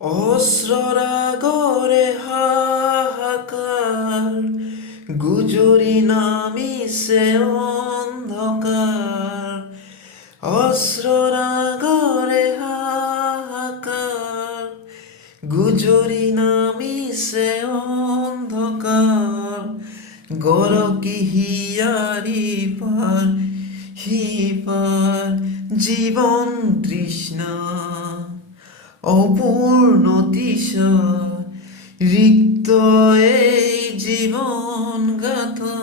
অস্ত্ররাগরে হাহাকার গুজরি নামিছে অন্ধকার। অস্ত্ররাগরে হাহাকার গুজরি নামিছে অন্ধকার। গরকি হিয়ারি পার হিপার জীবন তৃষ্ণা অপূর্ণ তৃষা রিক্ত এই জীবন গাথা।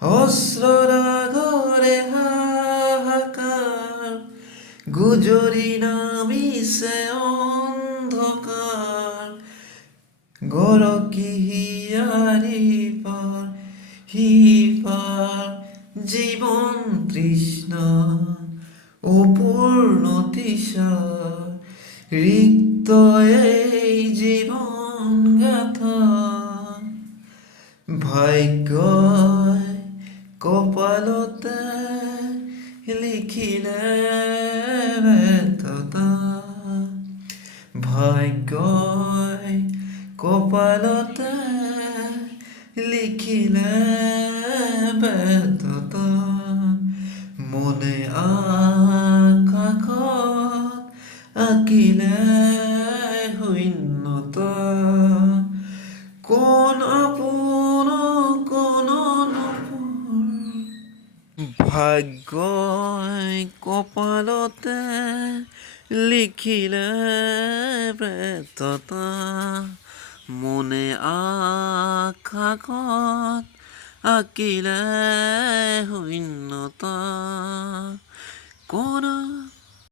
অস্ত্ররাগরে হাহাকার গুজরি নামিছে অন্ধকার। গরকি হিয়ারি পার হিপার জীবন তৃষ্ণা অপূর্ণ তৃষা রিক্ত এই জীবন গাথা। ভাগ্যই কপালতে লিখিলে ব্যর্থতা। ভাগ্যই কপালতে লিখিলে ব্যর্থতা। মনে আকাশত আঁকিলে শূন্যতা। কোন আপোন কোন নপৰ ভাগ্যই কপালতে লিখিলে ব্যৰ্থতা। মনে আকাশত আঁকিলে শূন্যতা। কোন